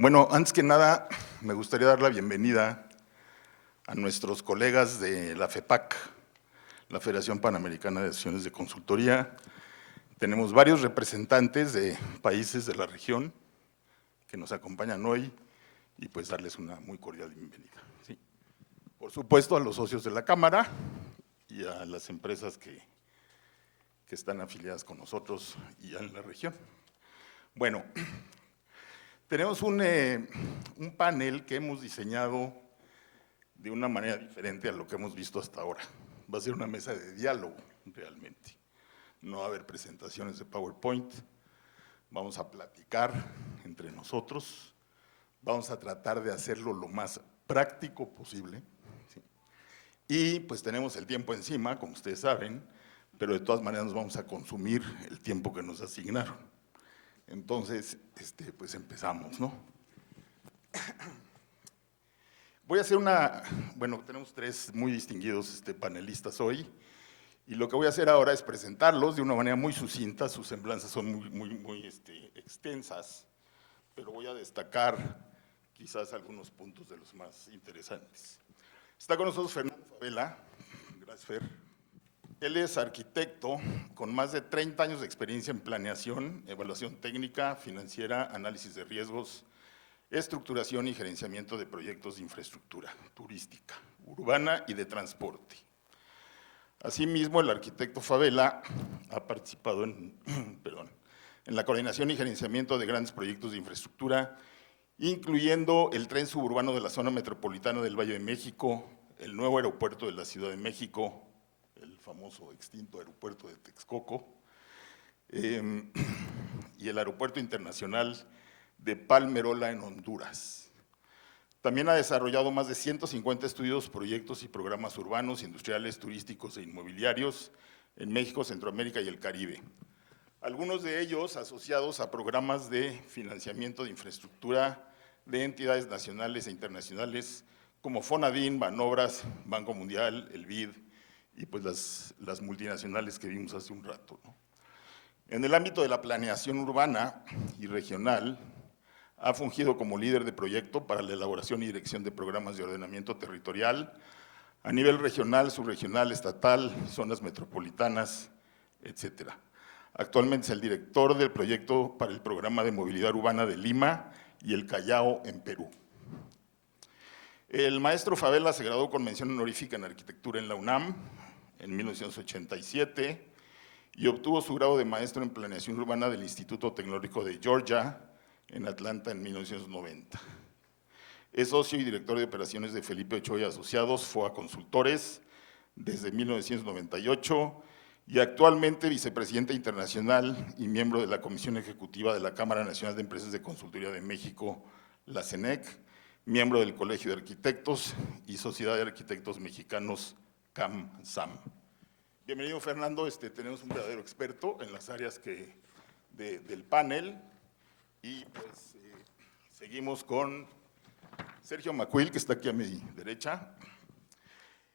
Bueno, antes que nada, me gustaría dar la bienvenida a nuestros colegas de la FEPAC, la Federación Panamericana de Asociaciones de Consultoría. Tenemos varios representantes de países de la región que nos acompañan hoy y pues darles una muy cordial bienvenida. ¿Sí? Por supuesto, a los socios de la Cámara y a las empresas que están afiliadas con nosotros y en la región. Bueno, tenemos un panel que hemos diseñado de una manera diferente a lo que hemos visto hasta ahora. Va a ser una mesa de diálogo, realmente. No va a haber presentaciones de PowerPoint, vamos a platicar entre nosotros, vamos a tratar de hacerlo lo más práctico posible, ¿sí? Y pues tenemos el tiempo encima, como ustedes saben, pero de todas maneras nos vamos a consumir el tiempo que nos asignaron. Entonces, pues empezamos, ¿no? Voy a hacer bueno, tenemos tres muy distinguidos panelistas hoy, y lo que voy a hacer ahora es presentarlos de una manera muy sucinta. Sus semblanzas son muy extensas, pero voy a destacar quizás algunos puntos de los más interesantes. Está con nosotros Fernando Favela. Gracias, Fer. Él es arquitecto con más de 30 años de experiencia en planeación, evaluación técnica, financiera, análisis de riesgos, estructuración y gerenciamiento de proyectos de infraestructura turística, urbana y de transporte. Asimismo, el arquitecto Favela ha participado en la coordinación y gerenciamiento de grandes proyectos de infraestructura, incluyendo el tren suburbano de la zona metropolitana del Valle de México, el nuevo aeropuerto de la Ciudad de México, el famoso extinto aeropuerto de Texcoco, y el aeropuerto internacional de Palmerola en Honduras. También ha desarrollado más de 150 estudios, proyectos y programas urbanos, industriales, turísticos e inmobiliarios en México, Centroamérica y el Caribe. Algunos de ellos asociados a programas de financiamiento de infraestructura de entidades nacionales e internacionales como Fonadín, Banobras, Banco Mundial, el BID y pues las multinacionales que vimos hace un rato, ¿no? En el ámbito de la planeación urbana y regional, ha fungido como líder de proyecto para la elaboración y dirección de programas de ordenamiento territorial a nivel regional, subregional, estatal, zonas metropolitanas, etc. Actualmente es el director del proyecto para el Programa de Movilidad Urbana de Lima y el Callao en Perú. El maestro Favela se graduó con mención honorífica en arquitectura en la UNAM en 1987 y obtuvo su grado de maestro en planeación urbana del Instituto Tecnológico de Georgia en Atlanta en 1990. Es socio y director de operaciones de Felipe Ochoa y Asociados, FOA Consultores, desde 1998 y actualmente vicepresidente internacional y miembro de la Comisión Ejecutiva de la Cámara Nacional de Empresas de Consultoría de México, la CENEC, miembro del Colegio de Arquitectos y Sociedad de Arquitectos Mexicanos, CAM-SAM. Bienvenido, Fernando. Tenemos un verdadero experto en las áreas del panel. Y pues seguimos con Sergio Macuil, que está aquí a mi derecha.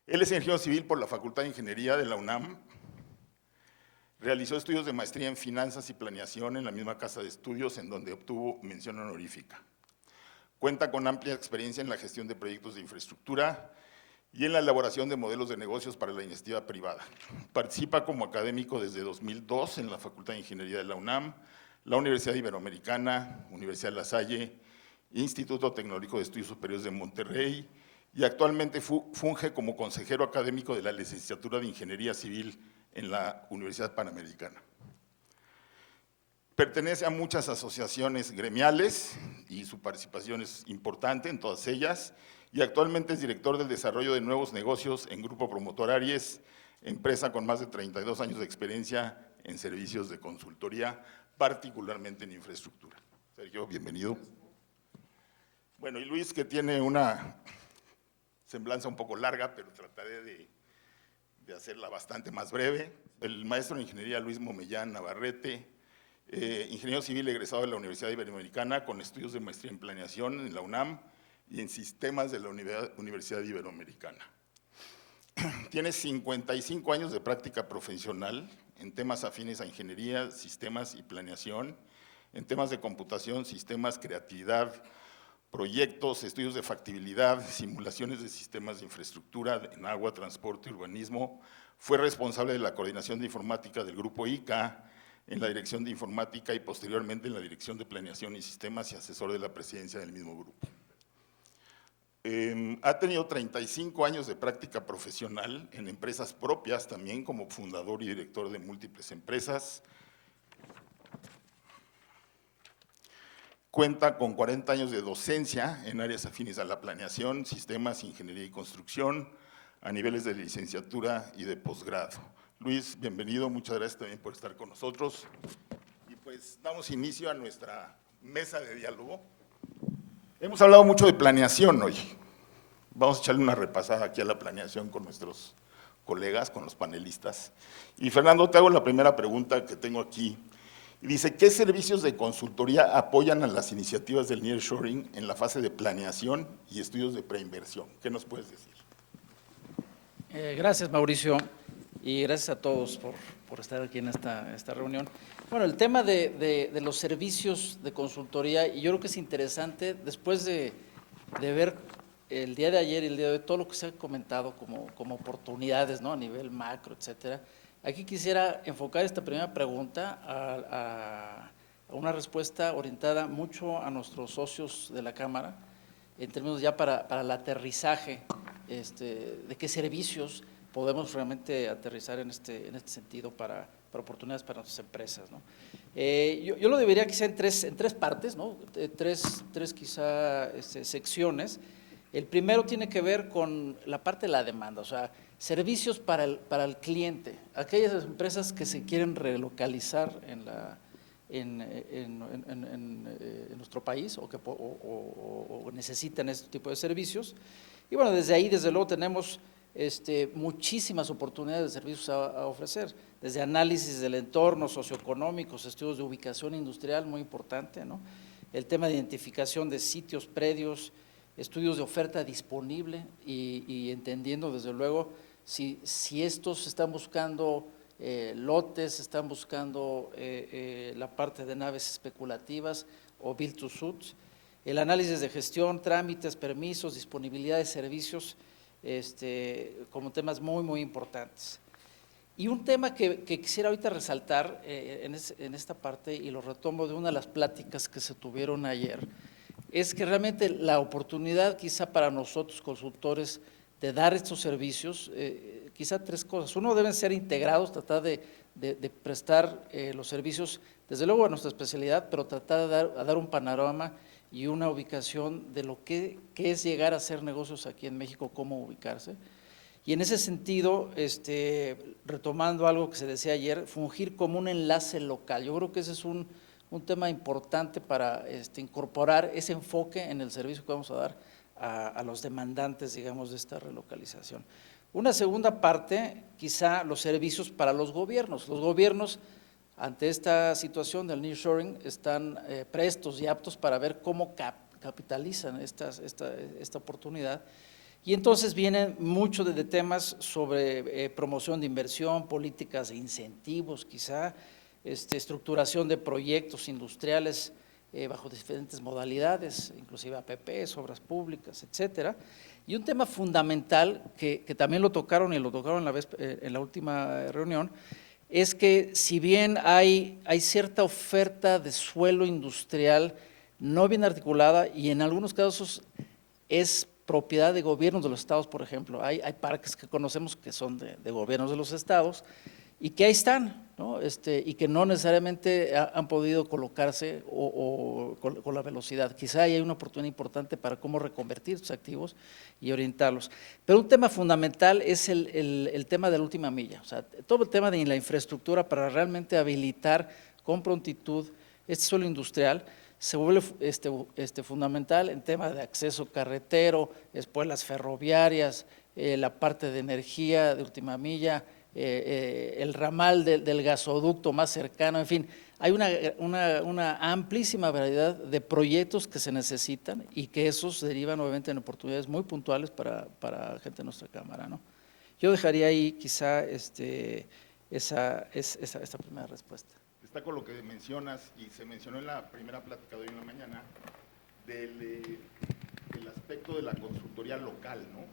Él es ingeniero civil por la Facultad de Ingeniería de la UNAM. Realizó estudios de maestría en finanzas y planeación en la misma casa de estudios en donde obtuvo mención honorífica. Cuenta con amplia experiencia en la gestión de proyectos de infraestructura y en la elaboración de modelos de negocios para la iniciativa privada. Participa como académico desde 2002 en la Facultad de Ingeniería de la UNAM, la Universidad Iberoamericana, Universidad La Salle, Instituto Tecnológico de Estudios Superiores de Monterrey, y actualmente funge como consejero académico de la licenciatura de Ingeniería Civil en la Universidad Panamericana. Pertenece a muchas asociaciones gremiales y su participación es importante en todas ellas, y actualmente es director del desarrollo de nuevos negocios en Grupo Promotor Aries, empresa con más de 32 años de experiencia en servicios de consultoría, particularmente en infraestructura. Sergio, bienvenido. Bueno, y Luis, que tiene una semblanza un poco larga, pero trataré de hacerla bastante más breve. El maestro en ingeniería Luis Momellán Navarrete, ingeniero civil egresado de la Universidad Iberoamericana con estudios de maestría en planeación en la UNAM y en sistemas de la Universidad Iberoamericana. Tiene 55 años de práctica profesional en temas afines a ingeniería, sistemas y planeación, en temas de computación, sistemas, creatividad, proyectos, estudios de factibilidad, simulaciones de sistemas de infraestructura en agua, transporte y urbanismo. Fue responsable de la coordinación de informática del Grupo ICA, en la Dirección de Informática y posteriormente en la Dirección de Planeación y Sistemas y asesor de la presidencia del mismo grupo. Ha tenido 35 años de práctica profesional en empresas propias también, como fundador y director de múltiples empresas. Cuenta con 40 años de docencia en áreas afines a la planeación, sistemas, ingeniería y construcción, a niveles de licenciatura y de posgrado. Luis, bienvenido, muchas gracias también por estar con nosotros. Y pues damos inicio a nuestra mesa de diálogo. Hemos hablado mucho de planeación hoy. Vamos a echarle una repasada aquí a la planeación con nuestros colegas, con los panelistas. Y Fernando, te hago la primera pregunta que tengo aquí. Y dice, ¿qué servicios de consultoría apoyan a las iniciativas del nearshoring en la fase de planeación y estudios de preinversión? ¿Qué nos puedes decir? Gracias, Mauricio, y gracias a todos por estar aquí en esta reunión. Bueno, el tema de los servicios de consultoría, y yo creo que es interesante, después de ver el día de ayer y el día de hoy, todo lo que se ha comentado como oportunidades, ¿no?, a nivel macro, etcétera. Aquí quisiera enfocar esta primera pregunta a una respuesta orientada mucho a nuestros socios de la Cámara, en términos ya para el aterrizaje, de qué servicios podemos realmente aterrizar en este sentido para oportunidades para nuestras empresas, ¿no? Yo lo dividiría quizá en tres partes, ¿no? Tres quizá secciones. El primero tiene que ver con la parte de la demanda, o sea, servicios para el cliente, aquellas empresas que se quieren relocalizar en nuestro país o necesitan este tipo de servicios. Y bueno, desde ahí, desde luego, tenemos muchísimas oportunidades de servicios a ofrecer, desde análisis del entorno socioeconómicos, estudios de ubicación industrial, muy importante, ¿no? El tema de identificación de sitios, predios, estudios de oferta disponible y entendiendo, desde luego, si estos están buscando lotes, están buscando la parte de naves especulativas o build to suit, el análisis de gestión, trámites, permisos, disponibilidad de servicios, como temas muy importantes. Y un tema que quisiera ahorita resaltar en esta parte, y lo retomo de una de las pláticas que se tuvieron ayer, es que realmente la oportunidad quizá para nosotros consultores de dar estos servicios, quizá tres cosas. Uno, deben ser integrados, tratar de prestar los servicios, desde luego a nuestra especialidad, pero tratar de dar un panorama y una ubicación de lo que es llegar a hacer negocios aquí en México, cómo ubicarse. Y en ese sentido, retomando algo que se decía ayer, fungir como un enlace local. Yo creo que ese es un tema importante para incorporar ese enfoque en el servicio que vamos a dar a los demandantes, digamos, de esta relocalización. Una segunda parte, quizá los servicios para los gobiernos. Los gobiernos, ante esta situación del nearshoring, están prestos y aptos para ver cómo capitalizan esta oportunidad. Y entonces vienen muchos de temas sobre promoción de inversión, políticas de incentivos quizá, estructuración de proyectos industriales bajo diferentes modalidades, inclusive APPs, obras públicas, etcétera. Y un tema fundamental que también lo tocaron en la última reunión, es que si bien hay cierta oferta de suelo industrial no bien articulada y en algunos casos es propiedad de gobiernos de los estados, por ejemplo, hay parques que conocemos que son de gobiernos de los estados y que ahí están, ¿no? Y que no necesariamente han podido colocarse con la velocidad. Quizá hay una oportunidad importante para cómo reconvertir sus activos y orientarlos. Pero un tema fundamental es el tema de la última milla, o sea, todo el tema de la infraestructura para realmente habilitar con prontitud este suelo industrial. Se vuelve fundamental en temas de acceso carretero, después las ferroviarias, la parte de energía de última milla, el ramal del gasoducto más cercano, en fin, hay una amplísima variedad de proyectos que se necesitan y que esos derivan obviamente en oportunidades muy puntuales para gente de nuestra Cámara, ¿no? Yo dejaría ahí quizá esta primera respuesta. Destaco lo que mencionas y se mencionó en la primera plática de hoy en la mañana, del aspecto de la consultoría local, ¿no?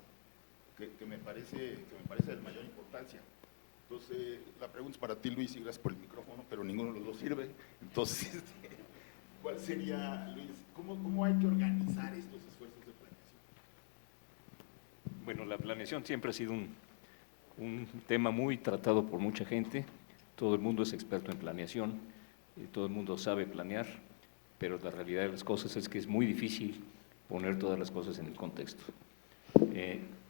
Que me parece de mayor importancia. Entonces, la pregunta es para ti, Luis, y gracias por el micrófono, pero ninguno de los dos sirve. Entonces, ¿cuál sería, Luis, cómo hay que organizar estos esfuerzos de planeación? Bueno, la planeación siempre ha sido un tema muy tratado por mucha gente. Todo el mundo es experto en planeación, todo el mundo sabe planear, pero la realidad de las cosas es que es muy difícil poner todas las cosas en el contexto.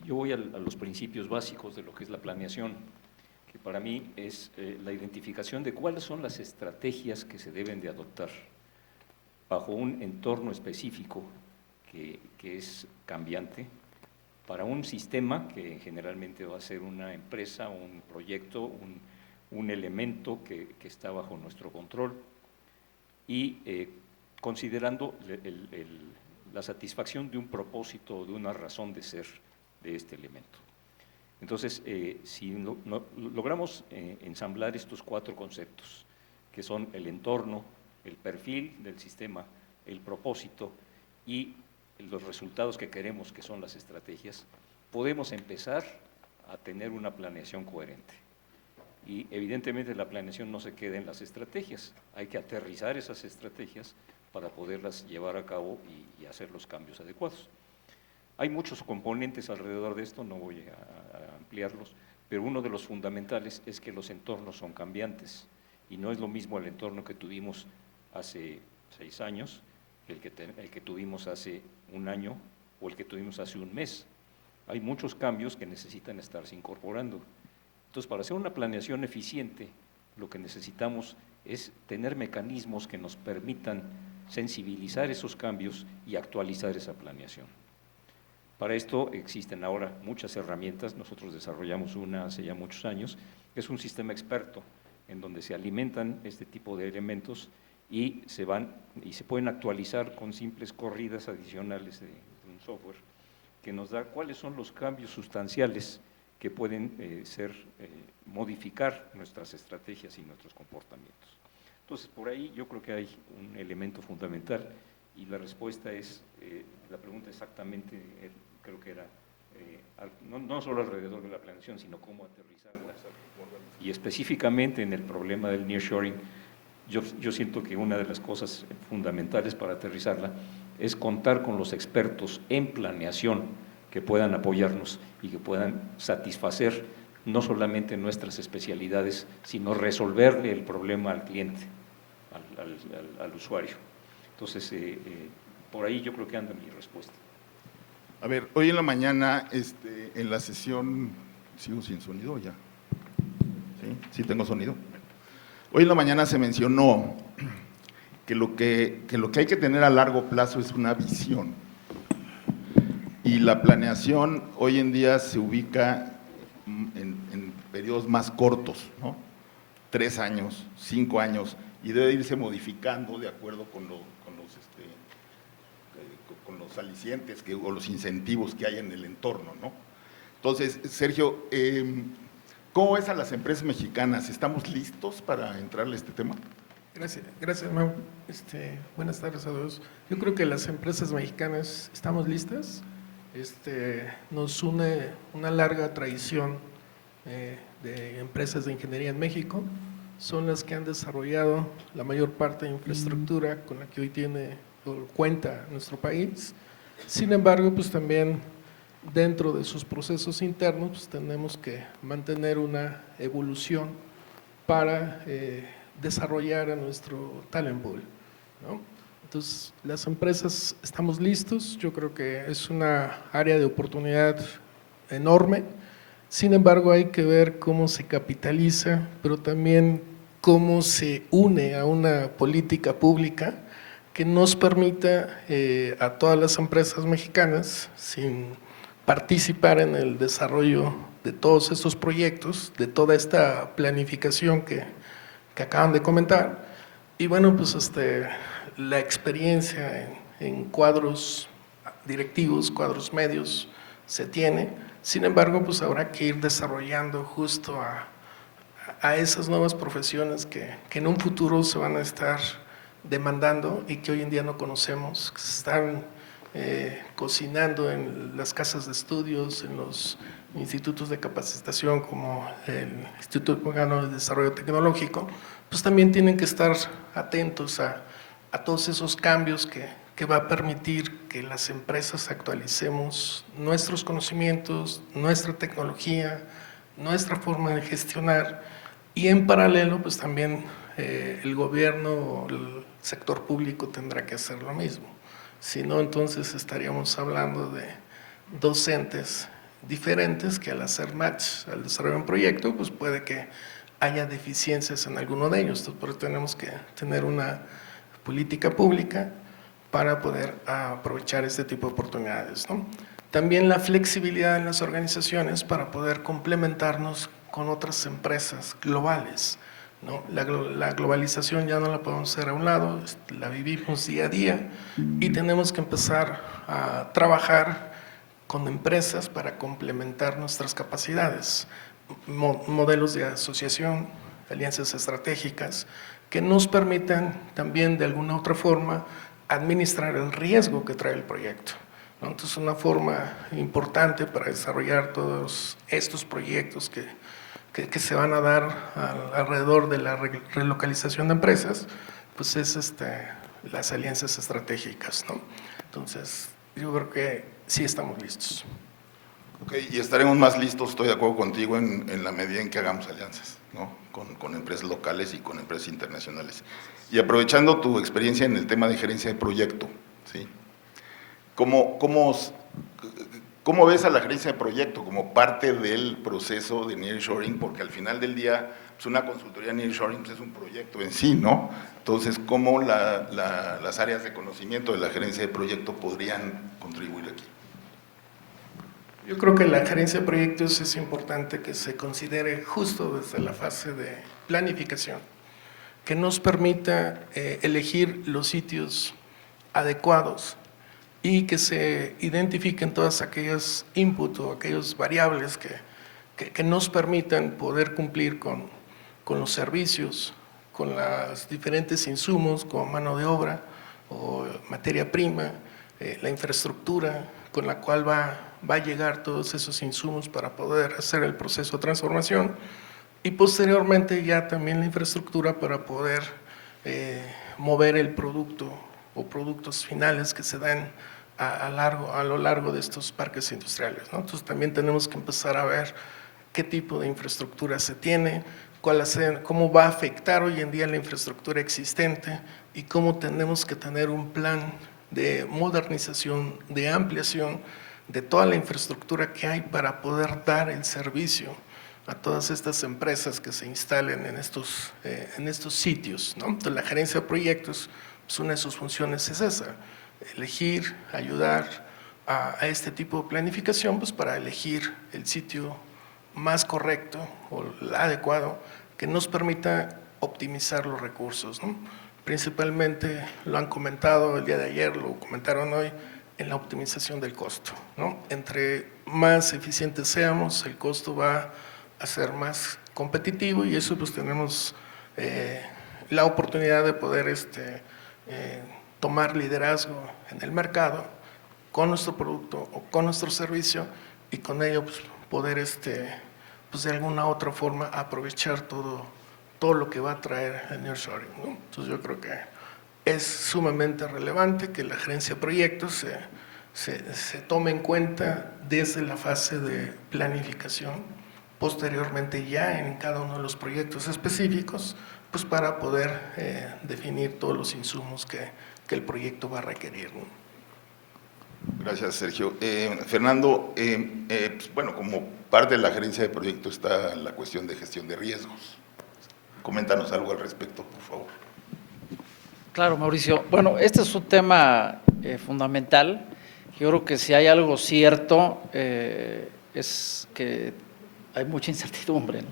Yo voy a los principios básicos de lo que es la planeación, que para mí es la identificación de cuáles son las estrategias que se deben de adoptar bajo un entorno específico que es cambiante, para un sistema que generalmente va a ser una empresa, un proyecto, un elemento que está bajo nuestro control, y considerando la satisfacción de un propósito, de una razón de ser de este elemento. Entonces, si logramos ensamblar estos 4 conceptos, que son el entorno, el perfil del sistema, el propósito y los resultados que queremos, que son las estrategias, podemos empezar a tener una planeación coherente. Y evidentemente la planeación no se queda en las estrategias, hay que aterrizar esas estrategias para poderlas llevar a cabo y hacer los cambios adecuados. Hay muchos componentes alrededor de esto, no voy a ampliarlos, pero uno de los fundamentales es que los entornos son cambiantes y no es lo mismo el entorno que tuvimos hace 6 años que el que tuvimos hace 1 año o el que tuvimos hace 1 mes. Hay muchos cambios que necesitan estarse incorporando. Entonces, para hacer una planeación eficiente, lo que necesitamos es tener mecanismos que nos permitan sensibilizar esos cambios y actualizar esa planeación. Para esto existen ahora muchas herramientas, nosotros desarrollamos una hace ya muchos años, que es un sistema experto en donde se alimentan este tipo de elementos y se pueden actualizar con simples corridas adicionales de un software que nos da cuáles son los cambios sustanciales que pueden modificar nuestras estrategias y nuestros comportamientos. Entonces, por ahí yo creo que hay un elemento fundamental y la respuesta es, la pregunta exactamente, creo que era, no solo alrededor de la planeación, sino cómo aterrizarla. Y específicamente en el problema del nearshoring, yo siento que una de las cosas fundamentales para aterrizarla es contar con los expertos en planeación que puedan apoyarnos y que puedan satisfacer no solamente nuestras especialidades, sino resolverle el problema al cliente, al usuario. Entonces, por ahí yo creo que anda mi respuesta. A ver, hoy en la mañana, en la sesión, ¿sigo sin sonido ya? ¿Sí tengo sonido? Hoy en la mañana se mencionó que lo que hay que tener a largo plazo es una visión. Y la planeación hoy en día se ubica en periodos más cortos, ¿no? 3 años, 5 años, y debe irse modificando de acuerdo con los alicientes o los incentivos que hay en el entorno, ¿no? Entonces, Sergio, ¿cómo ves a las empresas mexicanas? ¿Estamos listos para entrarle a este tema? Gracias, Mau. Buenas tardes a todos. Yo creo que las empresas mexicanas estamos listas. Nos une una larga tradición de empresas de ingeniería en México. Son las que han desarrollado la mayor parte de infraestructura con la que hoy cuenta nuestro país. Sin embargo, pues también dentro de sus procesos internos pues tenemos que mantener una evolución para desarrollar a nuestro talent pool, ¿no? Entonces, las empresas estamos listos, yo creo que es una área de oportunidad enorme. Sin embargo, hay que ver cómo se capitaliza, pero también cómo se une a una política pública que nos permita a todas las empresas mexicanas, sin participar en el desarrollo de todos estos proyectos, de toda esta planificación que acaban de comentar. Y bueno, pues la experiencia en cuadros directivos, cuadros medios, se tiene. Sin embargo, pues habrá que ir desarrollando justo a esas nuevas profesiones que en un futuro se van a estar demandando y que hoy en día no conocemos, que se están cocinando en las casas de estudios, en los institutos de capacitación como el Instituto Mexicano de Desarrollo Tecnológico, pues también tienen que estar atentos a todos esos cambios que va a permitir que las empresas actualicemos nuestros conocimientos, nuestra tecnología, nuestra forma de gestionar, y en paralelo pues también el gobierno o el sector público tendrá que hacer lo mismo. Si no, entonces estaríamos hablando de dos entes diferentes que al hacer match, al desarrollar un proyecto, pues puede que haya deficiencias en alguno de ellos. Entonces, por eso tenemos que tener una política pública para poder aprovechar este tipo de oportunidades, ¿no? También la flexibilidad en las organizaciones para poder complementarnos con otras empresas globales, ¿no? La globalización ya no la podemos hacer a un lado, la vivimos día a día y tenemos que empezar a trabajar con empresas para complementar nuestras capacidades, modelos de asociación, alianzas estratégicas, que nos permitan también de alguna otra forma administrar el riesgo que trae el proyecto, ¿no? Entonces, una forma importante para desarrollar todos estos proyectos que se van a dar alrededor de la relocalización de empresas, pues es las alianzas estratégicas, ¿no? Entonces, yo creo que sí estamos listos. Ok, y estaremos más listos, estoy de acuerdo contigo, en la medida en que hagamos alianzas, ¿no? Con empresas locales y con empresas internacionales. Y aprovechando tu experiencia en el tema de gerencia de proyecto, ¿sí? ¿Cómo ves a la gerencia de proyecto como parte del proceso de nearshoring? Porque al final del día, pues una consultoría nearshoring pues es un proyecto en sí, ¿no? Entonces, ¿cómo las áreas de conocimiento de la gerencia de proyecto podrían contribuir aquí? Yo creo que la gerencia de proyectos es importante que se considere justo desde la fase de planificación, que nos permita elegir los sitios adecuados y que se identifiquen todas aquellas inputs o aquellas variables que nos permitan poder cumplir con los servicios, con los diferentes insumos, como mano de obra o materia prima, la infraestructura con la cual va a llegar todos esos insumos para poder hacer el proceso de transformación, y posteriormente ya también la infraestructura para poder mover el producto o productos finales que se dan a lo largo de estos parques industriales, ¿no? Entonces también tenemos que empezar a ver qué tipo de infraestructura se tiene, cómo va a afectar hoy en día la infraestructura existente y cómo tenemos que tener un plan de modernización, de ampliación de toda la infraestructura que hay para poder dar el servicio a todas estas empresas que se instalen en estos sitios, ¿no? Entonces, la gerencia de proyectos, pues una de sus funciones es esa, elegir, ayudar a este tipo de planificación, pues para elegir el sitio más correcto o el adecuado que nos permita optimizar los recursos, ¿no? Principalmente, lo han comentado el día de ayer, lo comentaron hoy, en la optimización del costo, ¿no? Entre más eficientes seamos, el costo va a ser más competitivo y eso pues tenemos la oportunidad de poder tomar liderazgo en el mercado con nuestro producto o con nuestro servicio y con ello pues, poder pues de alguna otra forma aprovechar todo lo que va a traer el nearshoring, ¿no? Entonces yo creo que es sumamente relevante que la gerencia de proyectos se tome en cuenta desde la fase de planificación, posteriormente ya en cada uno de los proyectos específicos, pues para poder definir todos los insumos que el proyecto va a requerir, ¿no? Gracias, Sergio. Fernando, pues, bueno, como parte de la gerencia de proyecto está la cuestión de gestión de riesgos. Coméntanos algo al respecto, por favor. Claro, Mauricio. Bueno, este es un tema fundamental. Yo creo que si hay algo cierto es que hay mucha incertidumbre, ¿no?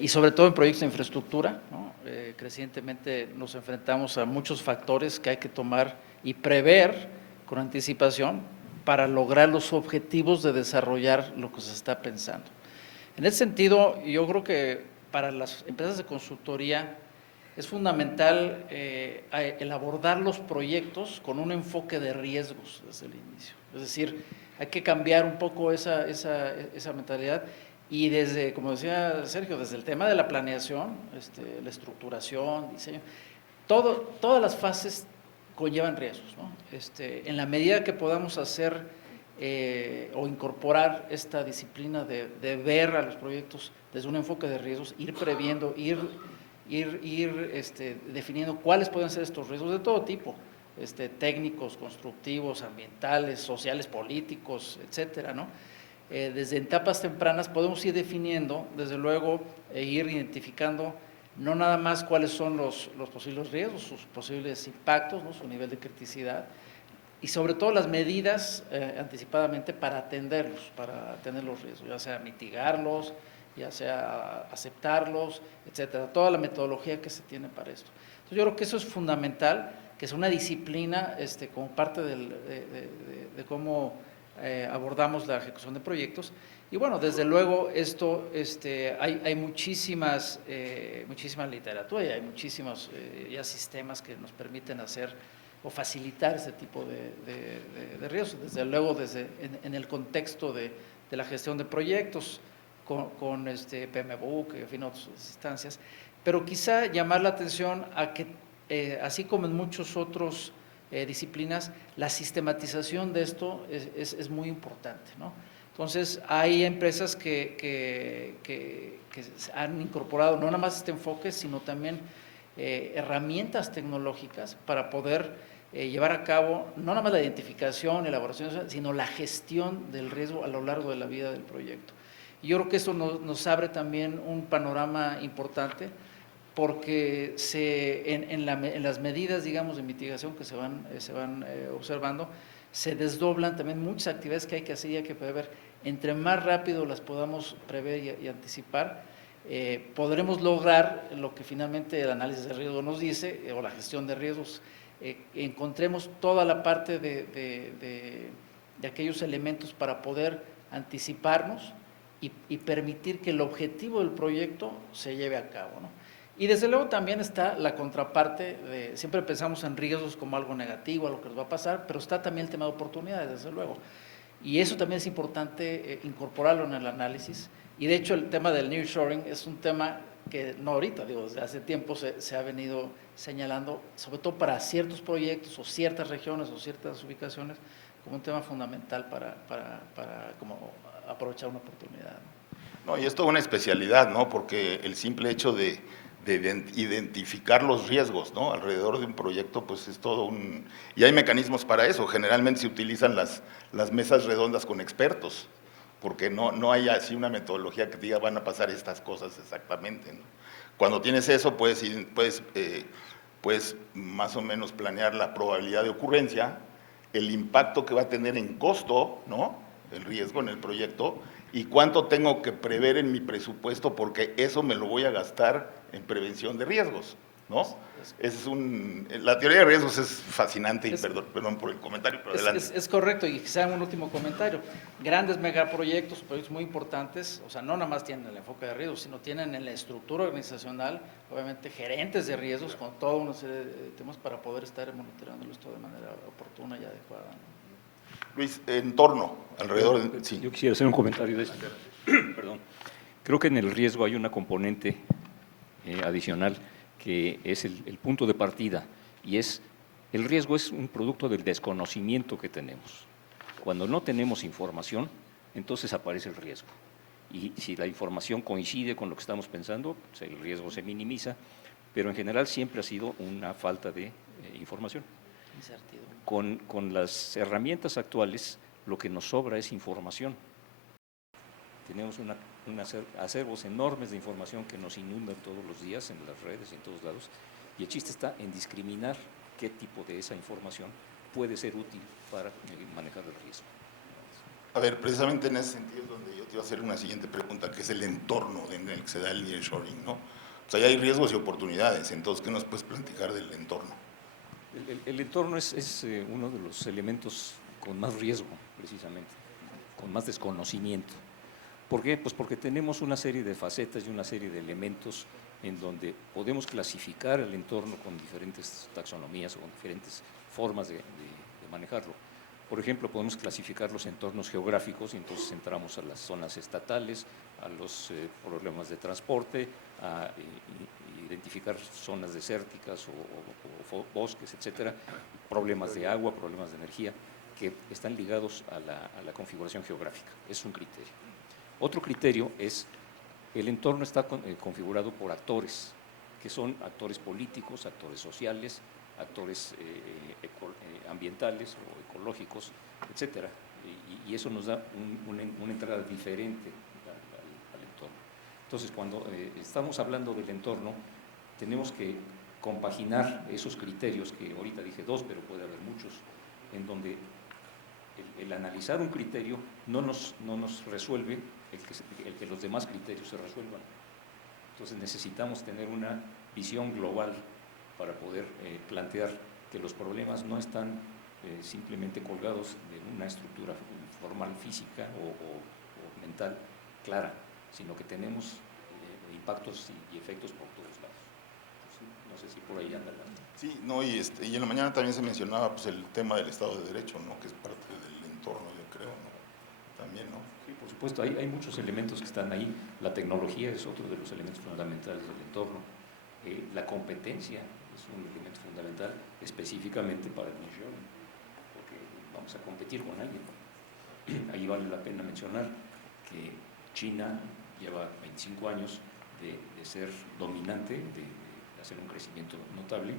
Y sobre todo en proyectos de infraestructura, ¿no? Crecientemente nos enfrentamos a muchos factores que hay que tomar y prever con anticipación para lograr los objetivos de desarrollar lo que se está pensando. En ese sentido, yo creo que para las empresas de consultoría es fundamental el abordar los proyectos con un enfoque de riesgos desde el inicio. Es decir, hay que cambiar un poco esa mentalidad y desde, como decía Sergio, desde el tema de la planeación, la estructuración, diseño, todas las fases conllevan riesgos, ¿no? En la medida que podamos hacer o incorporar esta disciplina de ver a los proyectos desde un enfoque de riesgos, ir previendo, ir definiendo cuáles pueden ser estos riesgos de todo tipo, técnicos, constructivos, ambientales, sociales, políticos, etcétera, ¿no? Desde etapas tempranas podemos ir definiendo, desde luego, ir identificando no nada más cuáles son los posibles riesgos, sus posibles impactos, ¿no? Su nivel de criticidad, y sobre todo las medidas anticipadamente para atender los riesgos, ya sea mitigarlos, ya sea aceptarlos, etcétera, toda la metodología que se tiene para esto. Entonces yo creo que eso es fundamental, que es una disciplina como parte de cómo abordamos la ejecución de proyectos. Y bueno, desde luego esto, hay muchísima literatura y hay muchísimos ya sistemas que nos permiten hacer o facilitar ese tipo de riesgos, desde luego en el contexto de la gestión de proyectos, con PMBOK, en fin, otras instancias, pero quizá llamar la atención a que, así como en muchos otros disciplinas, la sistematización de esto es muy importante, ¿no? Entonces, hay empresas que han incorporado no nada más este enfoque, sino también herramientas tecnológicas para poder llevar a cabo no nada más la identificación, elaboración, sino la gestión del riesgo a lo largo de la vida del proyecto. Y yo creo que esto nos abre también un panorama importante, porque en las medidas, digamos, de mitigación que se van observando, se desdoblan también muchas actividades que hay que hacer y hay que prever. Entre más rápido las podamos prever y anticipar, podremos lograr lo que finalmente el análisis de riesgo nos dice, o la gestión de riesgos, encontremos toda la parte de aquellos elementos para poder anticiparnos y permitir que el objetivo del proyecto se lleve a cabo, ¿no? Y desde luego también está la contraparte siempre pensamos en riesgos como algo negativo, algo que nos va a pasar, pero está también el tema de oportunidades, desde luego. Y eso también es importante incorporarlo en el análisis. Y de hecho el tema del nearshoring es un tema que no ahorita, digo, desde hace tiempo se ha venido señalando, sobre todo para ciertos proyectos o ciertas regiones o ciertas ubicaciones, como un tema fundamental para como aprovechar una oportunidad, ¿no? No, y es toda una especialidad, ¿no? Porque el simple hecho de identificar los riesgos, ¿no? Alrededor de un proyecto, pues es todo un... Y hay mecanismos para eso. Generalmente se utilizan las mesas redondas con expertos, porque no hay así una metodología que diga van a pasar estas cosas exactamente, ¿no? Cuando tienes eso, puedes más o menos planear la probabilidad de ocurrencia, el impacto que va a tener en costo, ¿no? El riesgo en el proyecto, y cuánto tengo que prever en mi presupuesto, porque eso me lo voy a gastar en prevención de riesgos, ¿no? La teoría de riesgos es fascinante, y perdón por el comentario, pero adelante. Es correcto, y quizá un último comentario. Grandes megaproyectos, proyectos muy importantes, o sea, no nada más tienen el enfoque de riesgos, sino tienen en la estructura organizacional, obviamente, gerentes de riesgos con toda una serie de temas para poder estar monitoreando esto de manera oportuna y adecuada, ¿no? Luis, entorno, alrededor de... Sí. Yo quisiera hacer un comentario de esto. Perdón. Creo que en el riesgo hay una componente adicional que es el punto de partida, y el riesgo es un producto del desconocimiento que tenemos. Cuando no tenemos información, entonces aparece el riesgo. Y si la información coincide con lo que estamos pensando, pues el riesgo se minimiza, pero en general siempre ha sido una falta de información. Con las herramientas actuales, lo que nos sobra es información. Tenemos acervos enormes de información que nos inundan todos los días en las redes y en todos lados, y el chiste está en discriminar qué tipo de esa información puede ser útil para manejar el riesgo. A ver, precisamente en ese sentido es donde yo te iba a hacer una siguiente pregunta, que es el entorno en el que se da el nearshoring, ¿no? O sea, ya hay riesgos y oportunidades, entonces, ¿qué nos puedes platicar del entorno? El entorno es uno de los elementos con más riesgo, precisamente, con más desconocimiento, ¿Por qué? Pues porque tenemos una serie de facetas y una serie de elementos en donde podemos clasificar el entorno con diferentes taxonomías o con diferentes formas de manejarlo. Por ejemplo, podemos clasificar los entornos geográficos y entonces entramos a las zonas estatales, a los problemas de transporte, a identificar zonas desérticas o bosques, etcétera, problemas de agua, problemas de energía, que están ligados a la configuración geográfica. Es un criterio. Otro criterio es el entorno está configurado por actores, que son actores políticos, actores sociales, actores ambientales o ecológicos, etcétera. Y eso nos da una entrada diferente al entorno. Entonces, cuando estamos hablando del entorno, tenemos que compaginar esos criterios, que ahorita dije 2, pero puede haber muchos, en donde el analizar un criterio no nos resuelve el que los demás criterios se resuelvan. Entonces necesitamos tener una visión global para poder plantear que los problemas no están simplemente colgados de una estructura formal física o mental clara, sino que tenemos impactos y efectos por todos lados. Entonces, no sé si por ahí anda la... Sí, no, y en la mañana también se mencionaba pues, el tema del Estado de Derecho, ¿no? Que es parte del entorno, yo creo, ¿no? También, ¿no? Sí, por supuesto, hay muchos elementos que están ahí. La tecnología es otro de los elementos fundamentales del entorno. La competencia es un elemento fundamental específicamente para el nearshoring, porque vamos a competir con alguien. Ahí vale la pena mencionar que China lleva 25 años de ser dominante, de hacer un crecimiento notable,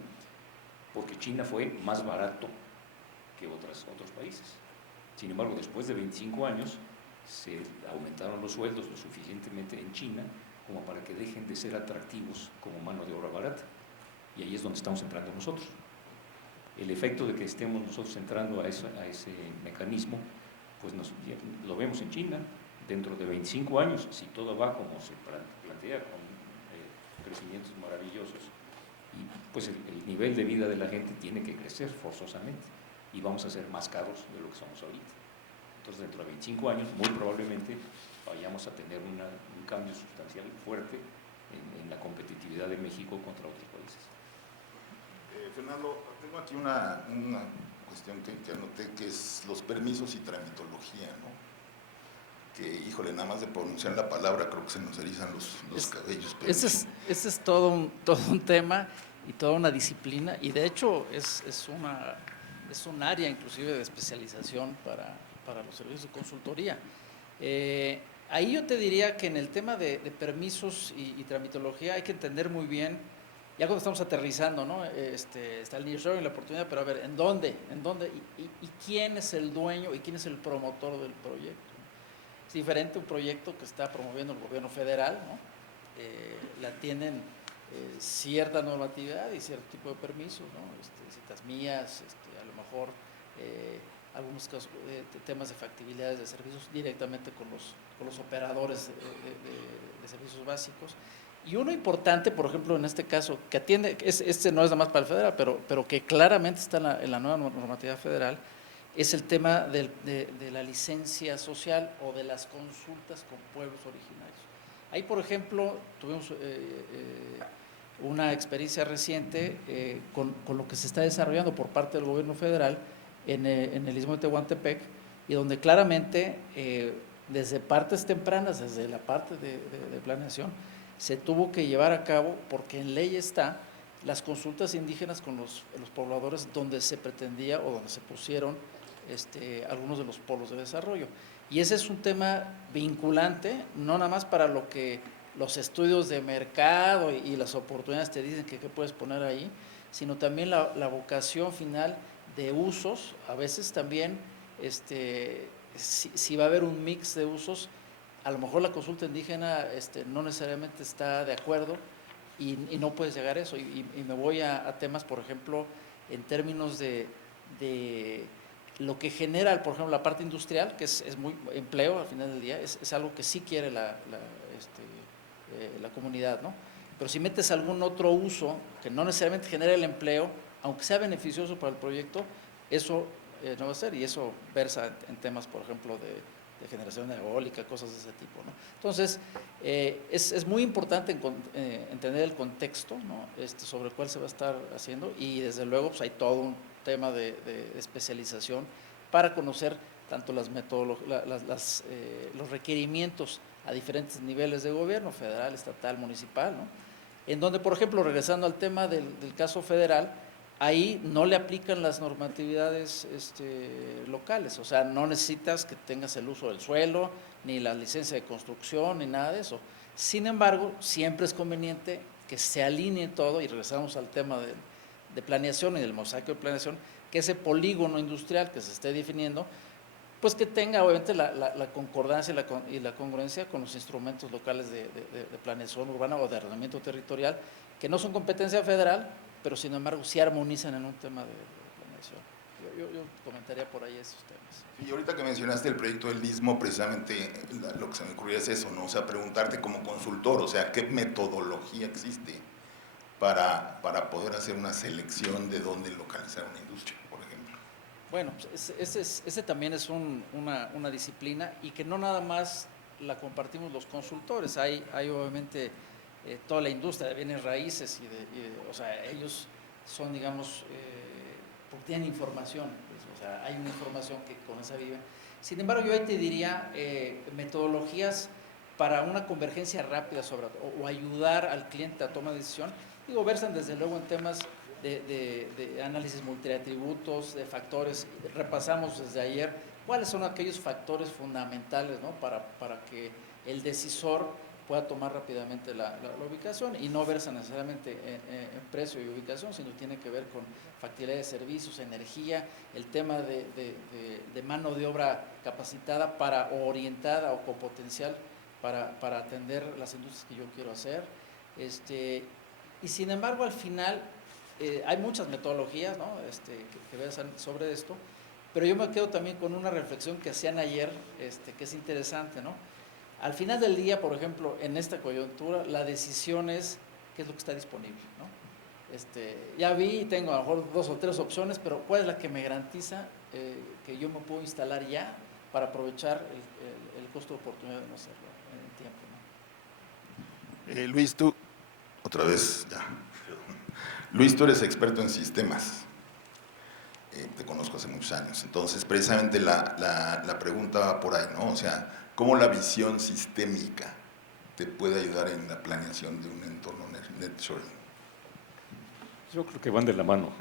porque China fue más barato que otros países. Sin embargo, después de 25 años, se aumentaron los sueldos lo suficientemente en China como para que dejen de ser atractivos como mano de obra barata. Y ahí es donde estamos entrando nosotros. El efecto de que estemos nosotros entrando a ese mecanismo, pues lo vemos en China. Dentro de 25 años, si todo va como se plantea, con crecimientos maravillosos, y pues el nivel de vida de la gente tiene que crecer forzosamente y vamos a ser más caros de lo que somos ahorita. Entonces, dentro de 25 años, muy probablemente vayamos a tener un cambio sustancial fuerte en la competitividad de México contra otros países. Fernando, tengo aquí una cuestión que anoté, que es los permisos y tramitología, ¿no? Que, híjole, nada más de pronunciar la palabra creo que se nos erizan los cabellos. Este es todo un tema y toda una disciplina, y de hecho es un área inclusive de especialización para los servicios de consultoría. Ahí yo te diría que en el tema de permisos y tramitología hay que entender muy bien, ya cuando estamos aterrizando, ¿no? Está el nearshoring, la oportunidad, pero a ver, ¿en dónde? ¿Y quién es el dueño y quién es el promotor del proyecto? Es diferente un proyecto que está promoviendo el gobierno federal, ¿no? La tienen cierta normatividad y cierto tipo de permisos, ¿no? Citas mías, a lo mejor algunos casos, temas de factibilidades de servicios directamente con los operadores de servicios básicos. Y uno importante, por ejemplo, en este caso, que atiende, no es nada más para el federal, pero que claramente está en la nueva normatividad federal, es el tema de la licencia social o de las consultas con pueblos originarios. Ahí, por ejemplo, tuvimos una experiencia reciente con lo que se está desarrollando por parte del gobierno federal en el Istmo de Tehuantepec, y donde claramente, desde partes tempranas, desde la parte de planeación, se tuvo que llevar a cabo, porque en ley está, las consultas indígenas con los pobladores, donde se pretendía o donde se pusieron algunos de los polos de desarrollo. Y ese es un tema vinculante, no nada más para lo que los estudios de mercado y las oportunidades te dicen que puedes poner ahí, sino también la vocación final de usos. A veces también, si va a haber un mix de usos, a lo mejor la consulta indígena no necesariamente está de acuerdo y no puedes llegar a eso. Y me voy a temas, por ejemplo, en términos de lo que genera, por ejemplo, la parte industrial, que es muy empleo al final del día, es algo que sí quiere la comunidad, ¿no? Pero si metes algún otro uso que no necesariamente genera el empleo, aunque sea beneficioso para el proyecto, eso no va a ser, y eso versa en temas, por ejemplo, de generación eólica, cosas de ese tipo, ¿no? Entonces, es muy importante entender el contexto, ¿no? Sobre el cual se va a estar haciendo, y desde luego pues hay todo un tema de especialización para conocer tanto las los requerimientos a diferentes niveles de gobierno, federal, estatal, municipal, ¿no? En donde, por ejemplo, regresando al tema del caso federal, ahí no le aplican las normatividades locales, o sea, no necesitas que tengas el uso del suelo, ni la licencia de construcción, ni nada de eso. Sin embargo, siempre es conveniente que se alinee todo, y regresamos al tema de planeación y del mosaico de planeación, que ese polígono industrial que se esté definiendo, pues que tenga obviamente la concordancia y la congruencia con los instrumentos locales de planeación urbana o de ordenamiento territorial, que no son competencia federal, pero sin embargo sí armonizan en un tema de planeación. Yo comentaría por ahí esos temas. Y ahorita que mencionaste el proyecto del Istmo, precisamente lo que se me ocurrió es eso, ¿no? O sea, preguntarte como consultor, o sea, ¿qué metodología existe para poder hacer una selección de dónde localizar una industria, por ejemplo? Bueno, pues ese también es una disciplina, y que no nada más la compartimos los consultores, hay obviamente toda la industria de bienes raíces, o sea, ellos son, digamos, porque tienen información, pues, o sea, hay una información que con esa viven. Sin embargo, yo ahí te diría metodologías para una convergencia rápida o ayudar al cliente a tomar decisión. Digo, versan desde luego en temas de análisis multiatributos, de factores. Repasamos desde ayer cuáles son aquellos factores fundamentales, ¿no? para que el decisor pueda tomar rápidamente la ubicación, y no verse necesariamente en precio y ubicación, sino tiene que ver con factibilidad de servicios, energía, el tema de mano de obra capacitada o orientada o con potencial para atender las industrias que yo quiero hacer. Y sin embargo, al final, hay muchas metodologías, ¿no? que versan sobre esto, pero yo me quedo también con una reflexión que hacían ayer, que es interesante, ¿no? Al final del día, por ejemplo, en esta coyuntura, la decisión es qué es lo que está disponible, ¿no? Ya vi, tengo a lo mejor 2 o 3 opciones, pero ¿cuál es la que me garantiza que yo me puedo instalar ya para aprovechar el costo de oportunidad de no hacerlo en el tiempo, ¿no? Luis, tú, otra vez, ya. Luis, tú eres experto en sistemas. Te conozco hace muchos años. Entonces, precisamente la pregunta va por ahí, ¿no? O sea, ¿cómo la visión sistémica te puede ayudar en la planeación de un entorno nearshoring? Yo creo que van de la mano.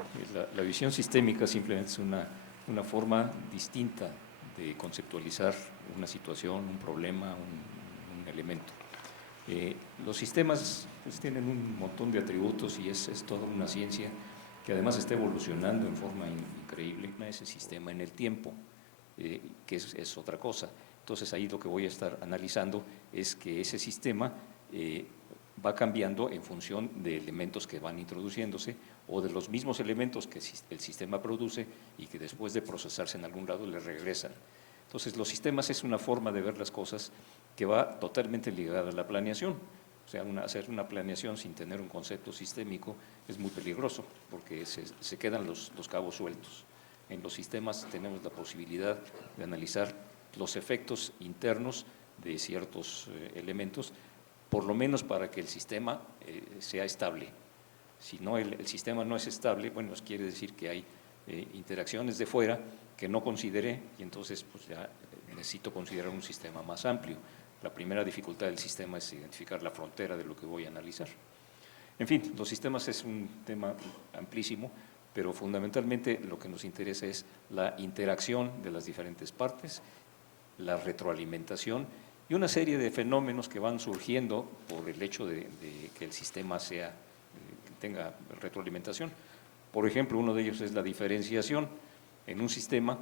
La visión sistémica simplemente es una forma distinta de conceptualizar una situación, un problema, un elemento. Los sistemas pues, tienen un montón de atributos, y es toda una ciencia que además está evolucionando en forma increíble. Ese sistema en el tiempo, que es otra cosa. Entonces ahí lo que voy a estar analizando es que ese sistema va cambiando en función de elementos que van introduciéndose, o de los mismos elementos que el sistema produce y que después de procesarse en algún lado le regresan. Entonces los sistemas es una forma de ver las cosas que va totalmente ligada a la planeación. O sea, hacer una planeación sin tener un concepto sistémico es muy peligroso, porque se quedan los cabos sueltos. En los sistemas tenemos la posibilidad de analizar los efectos internos de ciertos elementos, por lo menos para que el sistema sea estable. Si no, el sistema no es estable, bueno, eso quiere decir que hay interacciones de fuera que no consideré, y entonces pues ya necesito considerar un sistema más amplio. La primera dificultad del sistema es identificar la frontera de lo que voy a analizar. En fin, los sistemas es un tema amplísimo, pero fundamentalmente lo que nos interesa es la interacción de las diferentes partes, la retroalimentación y una serie de fenómenos que van surgiendo por el hecho de que el sistema tenga retroalimentación. Por ejemplo, uno de ellos es la diferenciación. En un sistema,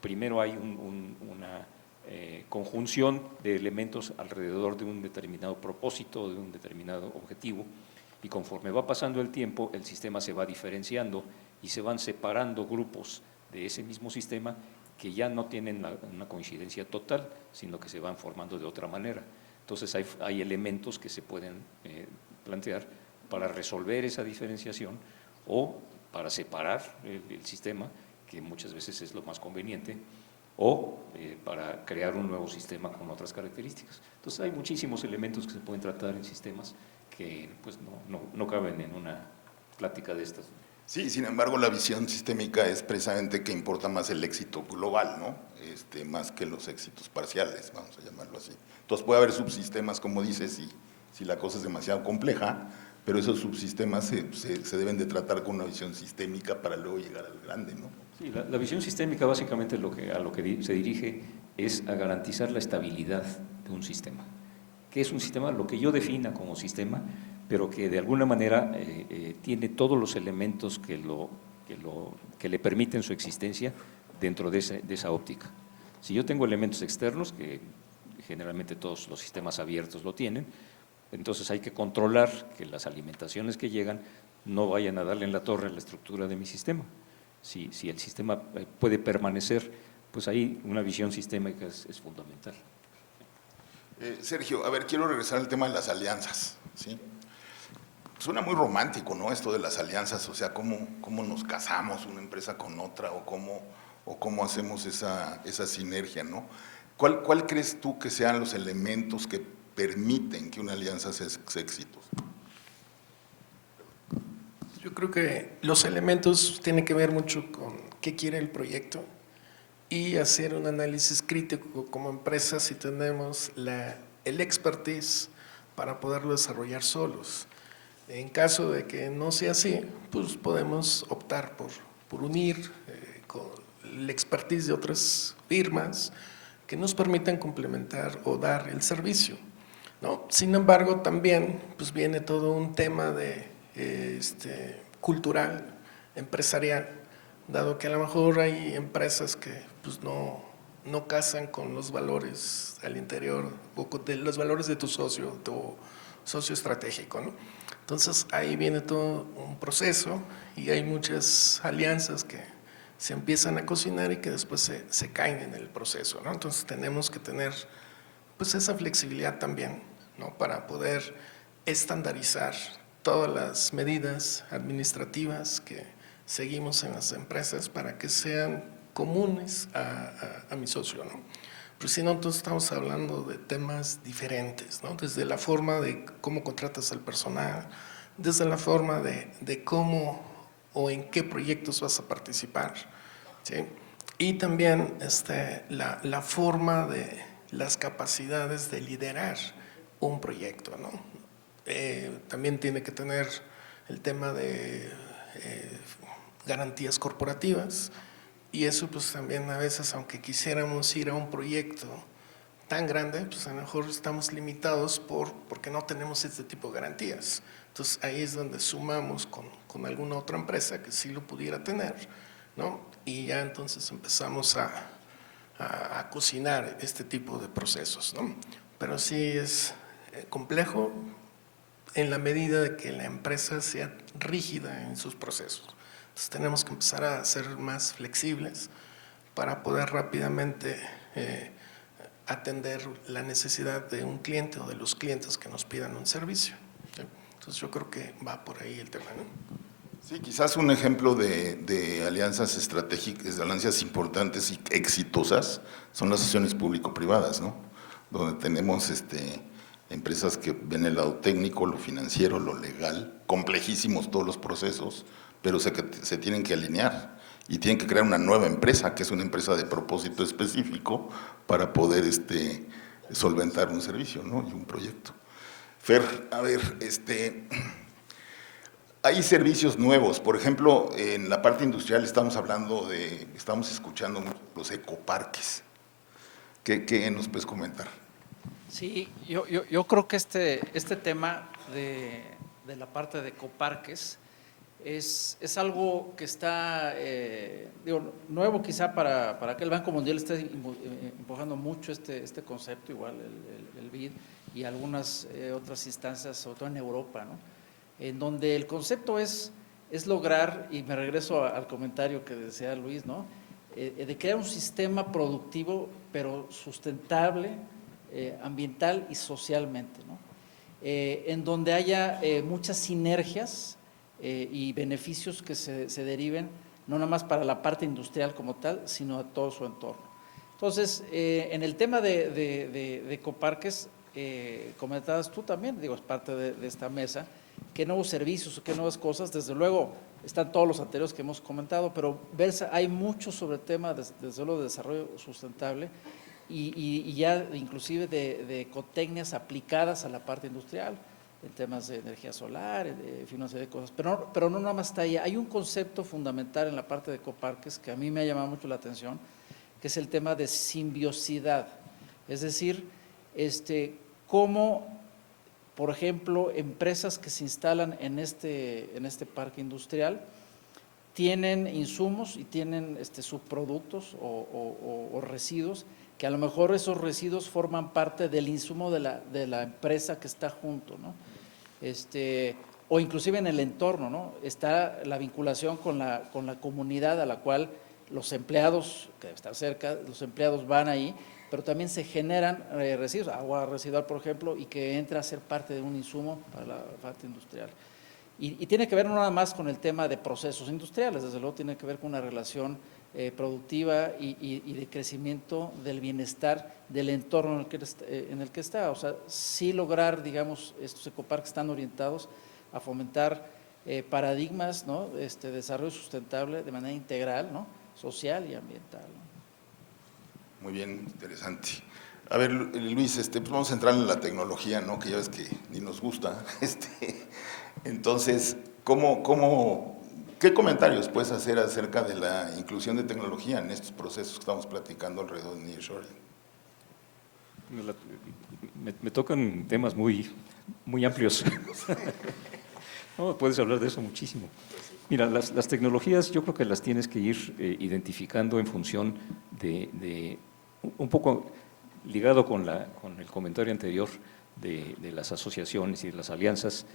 primero hay una conjunción de elementos alrededor de un determinado propósito, de un determinado objetivo, y conforme va pasando el tiempo, el sistema se va diferenciando y se van separando grupos de ese mismo sistema que ya no tienen una coincidencia total, sino que se van formando de otra manera. Entonces hay elementos que se pueden plantear para resolver esa diferenciación o para separar el sistema, que muchas veces es lo más conveniente, o para crear un nuevo sistema con otras características. Entonces hay muchísimos elementos que se pueden tratar en sistemas que pues, no caben en una plática de estas. Sí, sin embargo, la visión sistémica es precisamente que importa más el éxito global, ¿no? Más que los éxitos parciales, vamos a llamarlo así. Entonces puede haber subsistemas, como dices, si la cosa es demasiado compleja, pero esos subsistemas se deben de tratar con una visión sistémica para luego llegar al grande, ¿no? Sí, la visión sistémica básicamente a lo que se dirige es a garantizar la estabilidad de un sistema. ¿Qué es un sistema? Lo que yo defina como sistema, pero que de alguna manera tiene todos los elementos que le permiten su existencia dentro de esa óptica. Si yo tengo elementos externos, que generalmente todos los sistemas abiertos lo tienen, entonces hay que controlar que las alimentaciones que llegan no vayan a darle en la torre a la estructura de mi sistema. Si el sistema puede permanecer, pues ahí una visión sistémica es fundamental. Sergio, a ver, quiero regresar al tema de las alianzas, ¿sí? Suena muy romántico, ¿no? Esto de las alianzas, o sea, cómo nos casamos una empresa con otra o cómo hacemos esa sinergia, ¿no? ¿Cuál crees tú que sean los elementos que permiten que una alianza sea exitosa? Yo creo que los elementos tienen que ver mucho con qué quiere el proyecto y hacer un análisis crítico como empresa si tenemos el expertise para poderlo desarrollar solos. En caso de que no sea así, pues podemos optar por unir con el expertise de otras firmas que nos permitan complementar o dar el servicio, ¿no? Sin embargo, también pues viene todo un tema de cultural, empresarial, dado que a lo mejor hay empresas que pues no casan con los valores al interior o con los valores de tu socio estratégico, ¿no? Entonces ahí viene todo un proceso y hay muchas alianzas que se empiezan a cocinar y que después se caen en el proceso, ¿no? Entonces tenemos que tener pues esa flexibilidad también, ¿no? Para poder estandarizar todas las medidas administrativas que seguimos en las empresas para que sean comunes a mi socio, ¿no? Pero si no, entonces estamos hablando de temas diferentes, ¿no? Desde la forma de cómo contratas al personal, desde la forma de cómo o en qué proyectos vas a participar, ¿sí? Y también la forma de las capacidades de liderar un proyecto, ¿no? También tiene que tener el tema de garantías corporativas y eso pues también a veces, aunque quisiéramos ir a un proyecto tan grande, pues a lo mejor estamos limitados porque no tenemos este tipo de garantías. Entonces ahí es donde sumamos con alguna otra empresa que sí lo pudiera tener, ¿no? Y ya entonces empezamos a cocinar este tipo de procesos, ¿no? Pero sí es complejo en la medida de que la empresa sea rígida en sus procesos. Entonces tenemos que empezar a ser más flexibles para poder rápidamente atender la necesidad de un cliente o de los clientes que nos pidan un servicio, ¿sí? Entonces yo creo que va por ahí el tema, ¿no? Sí, quizás un ejemplo de alianzas estratégicas, de alianzas importantes y exitosas son las acciones público-privadas, ¿no? Donde tenemos empresas que ven el lado técnico, lo financiero, lo legal, complejísimos todos los procesos, pero se tienen que alinear y tienen que crear una nueva empresa, que es una empresa de propósito específico para poder solventar un servicio, ¿no? Y un proyecto. Fer, a ver, hay servicios nuevos, por ejemplo, en la parte industrial estamos escuchando los ecoparques. ¿Qué nos puedes comentar? Sí, yo creo que este tema de la parte de ecoparques es algo que está, nuevo quizá para que el Banco Mundial esté empujando mucho este concepto, igual el BID y algunas otras instancias, sobre todo en Europa, ¿no? En donde el concepto es lograr, y me regreso al comentario que decía Luis, ¿no? De crear un sistema productivo, pero sustentable, ambiental y socialmente, ¿no? En donde haya muchas sinergias y beneficios que se deriven, no nada más para la parte industrial como tal, sino a todo su entorno. Entonces, en el tema de ecoparques, comentabas tú también, digo, es parte de esta mesa, qué nuevos servicios, qué nuevas cosas, desde luego están todos los anteriores que hemos comentado, pero hay mucho sobre el tema, desde luego, de desarrollo sustentable y ya inclusive de ecotecnias aplicadas a la parte industrial, en temas de energía solar, en fin, una serie de cosas, pero no nada más está ahí. Hay un concepto fundamental en la parte de ecoparques que a mí me ha llamado mucho la atención, que es el tema de simbiosidad, es decir, cómo, por ejemplo, empresas que se instalan en este parque industrial tienen insumos y tienen subproductos o residuos, que a lo mejor esos residuos forman parte del insumo de la empresa que está junto, ¿no? O inclusive en el entorno, ¿no? Está la vinculación con la comunidad a la cual los empleados, que debe estar cerca, los empleados van ahí, pero también se generan residuos, agua residual, por ejemplo, y que entra a ser parte de un insumo para la parte industrial. Y tiene que ver no nada más con el tema de procesos industriales, desde luego tiene que ver con una relación productiva y de crecimiento del bienestar del entorno en el que está. O sea, sí lograr, digamos, estos ecoparques están orientados a fomentar paradigmas, ¿no? De desarrollo sustentable de manera integral, ¿no? Social y ambiental, ¿no? Muy bien, interesante. A ver, Luis, pues vamos a entrar en la tecnología, ¿no? Que ya ves que ni nos gusta. Entonces, ¿qué comentarios puedes hacer acerca de la inclusión de tecnología en estos procesos que estamos platicando alrededor de nearshoring? Me tocan temas muy amplios. No, puedes hablar de eso muchísimo. Mira, las tecnologías yo creo que las tienes que ir identificando en función de un poco ligado con el comentario anterior de las asociaciones y de las alianzas.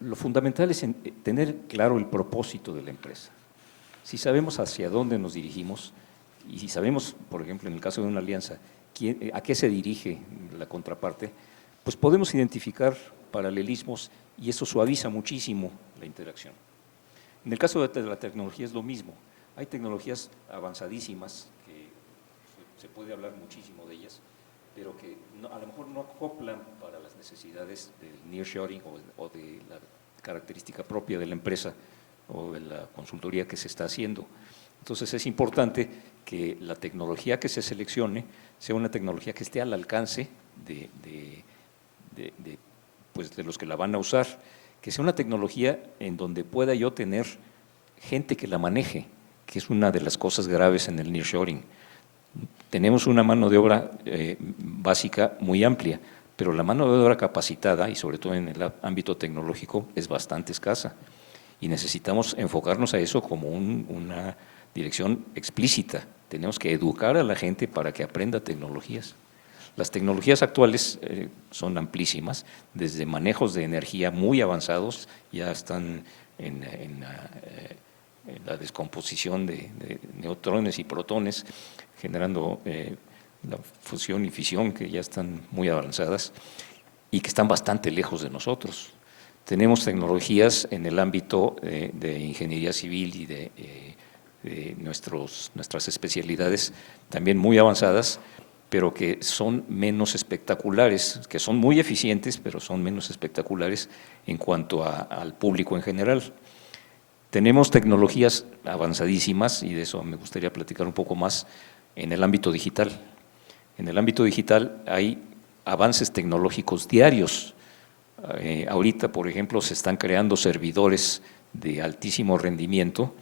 Lo fundamental es tener claro el propósito de la empresa. Si sabemos hacia dónde nos dirigimos y si sabemos, por ejemplo, en el caso de una alianza, a qué se dirige la contraparte, pues podemos identificar paralelismos y eso suaviza muchísimo la interacción. En el caso de la tecnología es lo mismo. Hay tecnologías avanzadísimas, que se puede hablar muchísimo de ellas, pero que a lo mejor no acoplan para las necesidades del nearshoring o de la característica propia de la empresa o de la consultoría que se está haciendo. Entonces es importante que la tecnología que se seleccione sea una tecnología que esté al alcance de los que la van a usar, que sea una tecnología en donde pueda yo tener gente que la maneje, que es una de las cosas graves en el nearshoring. Tenemos una mano de obra básica muy amplia, pero la mano de obra capacitada, y sobre todo en el ámbito tecnológico, es bastante escasa. Y necesitamos enfocarnos a eso como una dirección explícita. Tenemos que educar a la gente para que aprenda tecnologías. Las tecnologías actuales son amplísimas, desde manejos de energía muy avanzados, ya están en la descomposición de neutrones y protones, generando la fusión y fisión, que ya están muy avanzadas y que están bastante lejos de nosotros. Tenemos tecnologías en el ámbito de ingeniería civil y de nuestras especialidades también muy avanzadas, pero que son menos espectaculares, que son muy eficientes, pero son menos espectaculares en cuanto al público en general. Tenemos tecnologías avanzadísimas, y de eso me gustaría platicar un poco más, en el ámbito digital. En el ámbito digital hay avances tecnológicos diarios. Ahorita, por ejemplo, se están creando servidores de altísimo rendimiento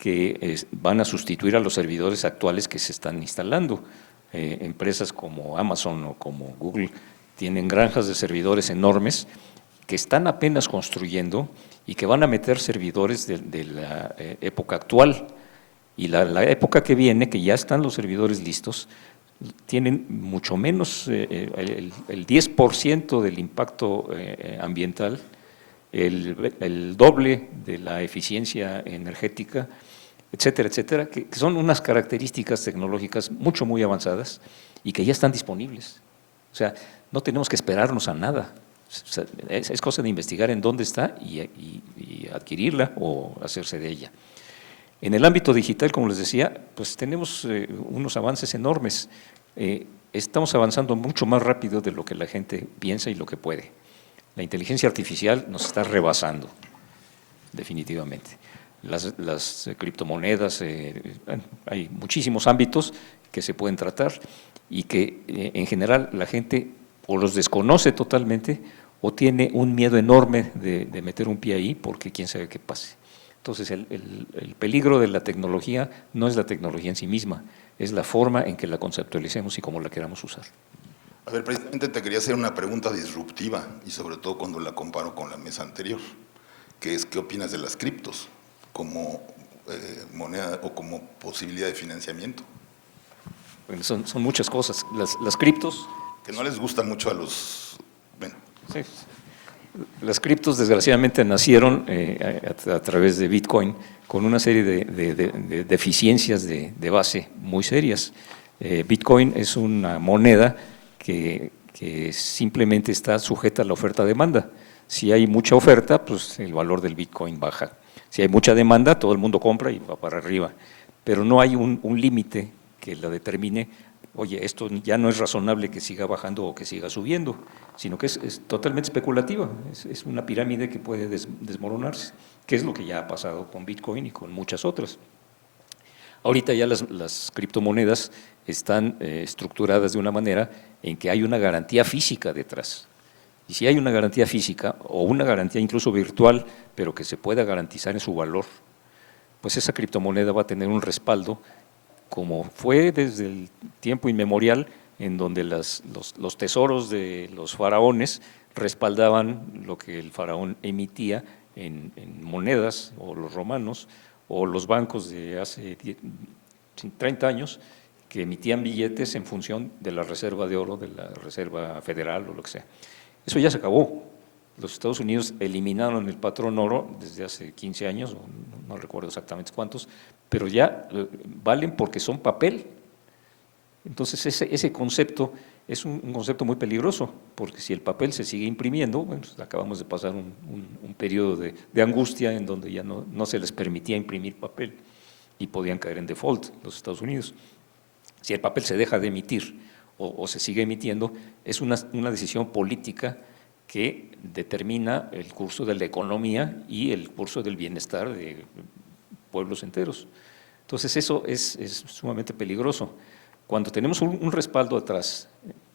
que van a sustituir a los servidores actuales que se están instalando. Empresas como Amazon o como Google tienen granjas de servidores enormes que están apenas construyendo y que van a meter servidores de la época actual. Y la época que viene, que ya están los servidores listos, tienen mucho menos, el 10% del impacto ambiental, el doble de la eficiencia energética, etcétera, etcétera, que son unas características tecnológicas muy avanzadas y que ya están disponibles. O sea, no tenemos que esperarnos a nada. O sea, es cosa de investigar en dónde está y adquirirla o hacerse de ella. En el ámbito digital, como les decía, pues tenemos unos avances enormes. Estamos avanzando mucho más rápido de lo que la gente piensa y lo que puede. La inteligencia artificial nos está rebasando, definitivamente. Las criptomonedas, hay muchísimos ámbitos que se pueden tratar y que en general la gente o los desconoce totalmente o tiene un miedo enorme de meter un pie ahí porque quién sabe qué pase. Entonces, el peligro de la tecnología no es la tecnología en sí misma, es la forma en que la conceptualicemos y cómo la queramos usar. A ver, precisamente te quería hacer una pregunta disruptiva y sobre todo cuando la comparo con la mesa anterior, que es ¿qué opinas de las criptos como moneda o como posibilidad de financiamiento? Bueno, son muchas cosas. Las criptos… Que no les gusta mucho a los… Bueno. Sí. Las criptos desgraciadamente nacieron a través de Bitcoin con una serie de deficiencias de base muy serias. Bitcoin es una moneda que simplemente está sujeta a la oferta-demanda. Si hay mucha oferta, pues el valor del Bitcoin baja. Si hay mucha demanda, todo el mundo compra y va para arriba. Pero no hay un límite que la determine. Oye, esto ya no es razonable que siga bajando o que siga subiendo, sino que es totalmente especulativa, es una pirámide que puede desmoronarse, que es lo que ya ha pasado con Bitcoin y con muchas otras. Ahorita ya las criptomonedas están estructuradas de una manera en que hay una garantía física detrás. Y si hay una garantía física o una garantía incluso virtual, pero que se pueda garantizar en su valor, pues esa criptomoneda va a tener un respaldo como fue desde el tiempo inmemorial, en donde los tesoros de los faraones respaldaban lo que el faraón emitía en monedas, o los romanos, o los bancos de hace 30 años, que emitían billetes en función de la reserva de oro, de la reserva federal o lo que sea. Eso ya se acabó. Los Estados Unidos eliminaron el patrón oro desde hace 15 años, no recuerdo exactamente cuántos, pero ya valen porque son papel. Entonces ese concepto es un concepto muy peligroso, porque si el papel se sigue imprimiendo, bueno, pues acabamos de pasar un periodo de angustia en donde ya no se les permitía imprimir papel y podían caer en default los Estados Unidos. Si el papel se deja de emitir o se sigue emitiendo, es una decisión política que determina el curso de la economía y el curso del bienestar de pueblos enteros. Entonces eso es sumamente peligroso. Cuando tenemos un respaldo atrás,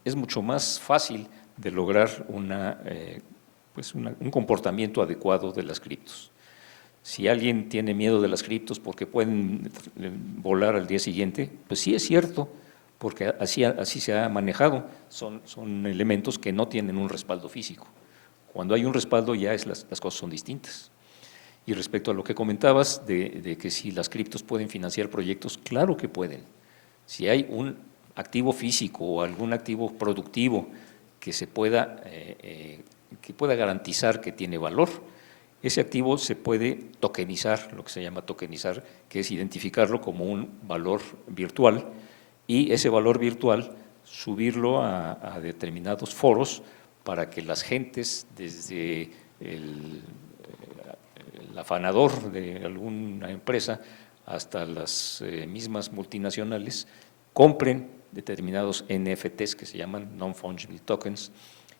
es mucho más fácil de lograr un comportamiento adecuado de las criptos. Si alguien tiene miedo de las criptos porque pueden volar al día siguiente, pues sí es cierto, porque así se ha manejado. Son elementos que no tienen un respaldo físico. Cuando hay un respaldo ya las cosas son distintas. Y respecto a lo que comentabas de que si las criptos pueden financiar proyectos, claro que pueden. Si hay un activo físico o algún activo productivo que pueda garantizar que tiene valor, ese activo se puede tokenizar, lo que se llama tokenizar, que es identificarlo como un valor virtual, y ese valor virtual subirlo a determinados foros para que las gentes, desde el afanador de alguna empresa hasta las mismas multinacionales, compren determinados NFTs que se llaman Non-Fungible Tokens,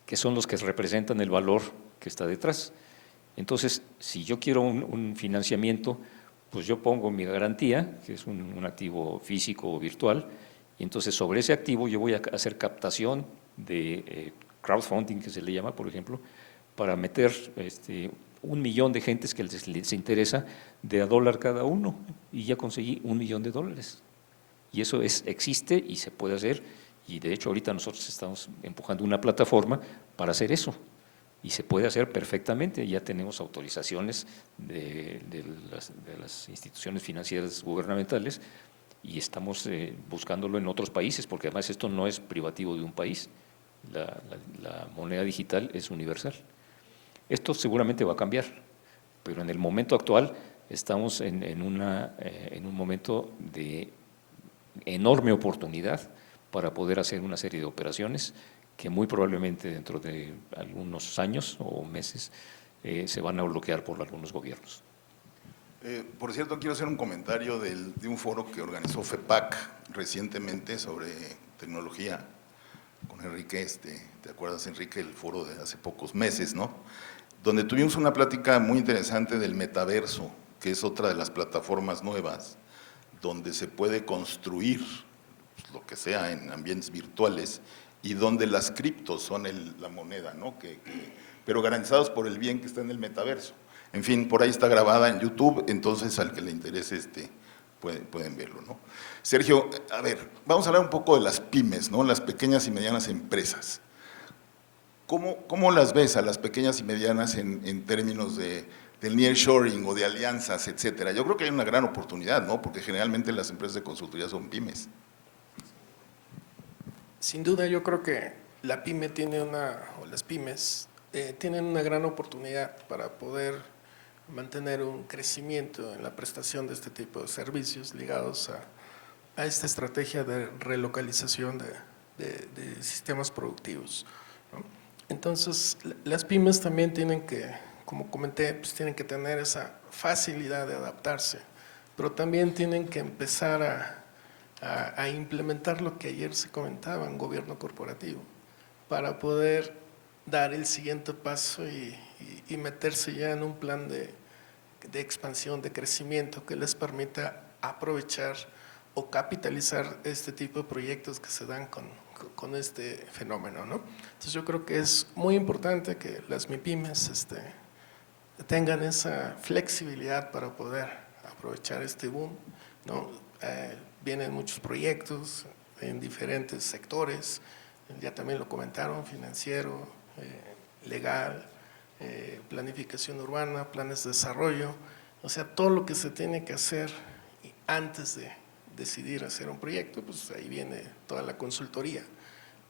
que son los que representan el valor que está detrás. Entonces, si yo quiero un financiamiento, pues yo pongo mi garantía, que es un activo físico o virtual, y entonces sobre ese activo yo voy a hacer captación de crowdfunding, que se le llama, por ejemplo, para meter 1 millón de gentes que les interesa de $1 cada uno, y ya conseguí $1 millón. Y eso existe y se puede hacer, y de hecho ahorita nosotros estamos empujando una plataforma para hacer eso, y se puede hacer perfectamente. Ya tenemos autorizaciones de las instituciones financieras gubernamentales y estamos buscándolo en otros países, porque además esto no es privativo de un país, la moneda digital es universal. Esto seguramente va a cambiar, pero en el momento actual estamos en un momento de enorme oportunidad para poder hacer una serie de operaciones que muy probablemente dentro de algunos años o meses se van a bloquear por algunos gobiernos. Por cierto, quiero hacer un comentario de un foro que organizó FEPAC recientemente sobre tecnología con Enrique, ¿te acuerdas, Enrique? El foro de hace pocos meses, ¿no? Donde tuvimos una plática muy interesante del metaverso, que es otra de las plataformas nuevas, donde se puede construir pues, lo que sea en ambientes virtuales y donde las criptos son la moneda, ¿no? Pero garantizados por el bien que está en el metaverso. En fin, por ahí está grabada en YouTube, entonces al que le interese pueden verlo, ¿no? Sergio, a ver, vamos a hablar un poco de las pymes, ¿no? Las pequeñas y medianas empresas. ¿Cómo las ves a las pequeñas y medianas en términos del nearshoring o de alianzas, etcétera? Yo creo que hay una gran oportunidad, ¿no? Porque generalmente las empresas de consultoría son pymes. Sin duda, yo creo que la pyme o las pymes tienen una gran oportunidad para poder mantener un crecimiento en la prestación de este tipo de servicios ligados a esta estrategia de relocalización de sistemas productivos, ¿no? Entonces, las pymes también tienen que, como comenté, pues tienen que tener esa facilidad de adaptarse, pero también tienen que empezar a implementar lo que ayer se comentaba en gobierno corporativo, para poder dar el siguiente paso y meterse ya en un plan de expansión, de crecimiento que les permita aprovechar o capitalizar este tipo de proyectos que se dan con este fenómeno, ¿no? Entonces yo creo que es muy importante que las MIPYMES tengan esa flexibilidad para poder aprovechar este boom, ¿no? Vienen muchos proyectos en diferentes sectores, ya también lo comentaron, financiero, legal, planificación urbana, planes de desarrollo, o sea, todo lo que se tiene que hacer antes de decidir hacer un proyecto, pues ahí viene toda la consultoría.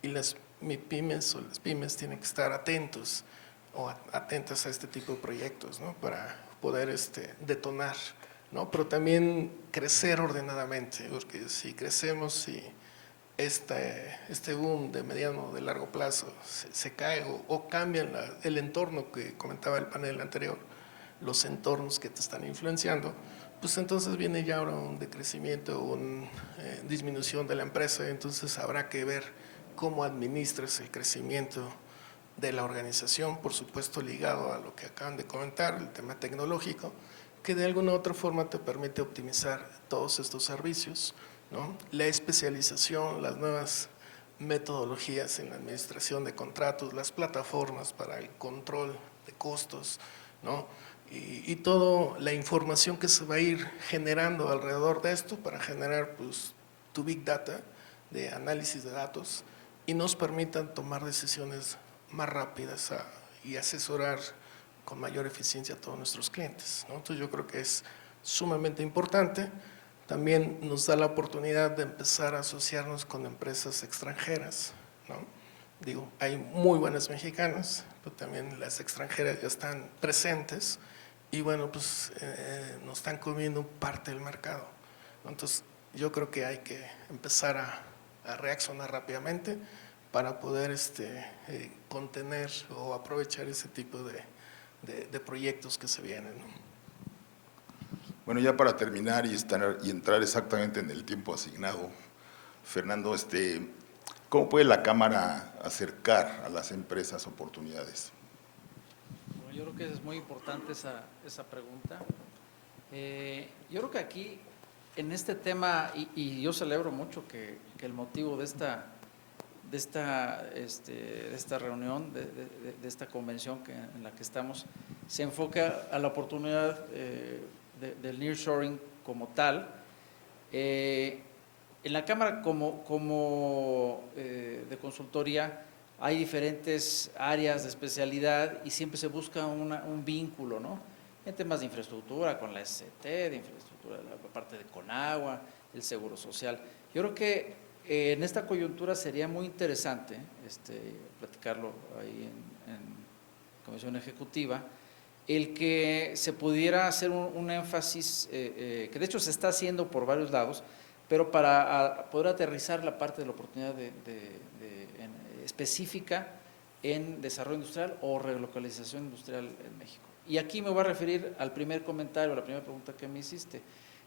Y las MIPYMES o las pymes tienen que estar atentos o atentas a este tipo de proyectos, ¿no? Para poder detonar, ¿no? Pero también crecer ordenadamente, porque si crecemos y este boom de mediano o de largo plazo se cae o cambia el entorno que comentaba el panel anterior, los entornos que te están influenciando, pues entonces viene ya ahora un decrecimiento, una disminución de la empresa, entonces habrá que ver cómo administras el crecimiento de la organización, por supuesto ligado a lo que acaban de comentar, el tema tecnológico, que de alguna u otra forma te permite optimizar todos estos servicios, ¿no? La especialización, las nuevas metodologías en la administración de contratos, las plataformas para el control de costos, ¿no? Y toda la información que se va a ir generando alrededor de esto para generar pues, tu Big Data de análisis de datos y nos permitan tomar decisiones más rápidas y asesorar con mayor eficiencia a todos nuestros clientes, ¿no? Entonces yo creo que es sumamente importante. También nos da la oportunidad de empezar a asociarnos con empresas extranjeras, ¿no? Digo, hay muy buenas mexicanas, pero también las extranjeras ya están presentes y bueno, pues nos están comiendo parte del mercado, ¿no? Entonces yo creo que hay que empezar a reaccionar rápidamente para poder contener o aprovechar ese tipo de proyectos que se vienen, ¿no? Bueno, ya para terminar y entrar exactamente en el tiempo asignado, Fernando, ¿cómo puede la Cámara acercar a las empresas oportunidades? Bueno, yo creo que es muy importante esa pregunta. Yo creo que aquí, en este tema, y yo celebro mucho que el motivo de esta reunión, de esta convención en la que estamos, se enfoca a la oportunidad del nearshoring como tal. En la Cámara como de consultoría hay diferentes áreas de especialidad y siempre se busca un vínculo, ¿no? En temas de infraestructura, con la SCT, de infraestructura, la parte de Conagua, el Seguro Social. Yo creo que en esta coyuntura sería muy interesante platicarlo ahí en Comisión Ejecutiva, el que se pudiera hacer un énfasis, que de hecho se está haciendo por varios lados, pero para poder aterrizar la parte de la oportunidad específica en desarrollo industrial o relocalización industrial en México. Y aquí me voy a referir al primer comentario, a la primera pregunta que me hiciste.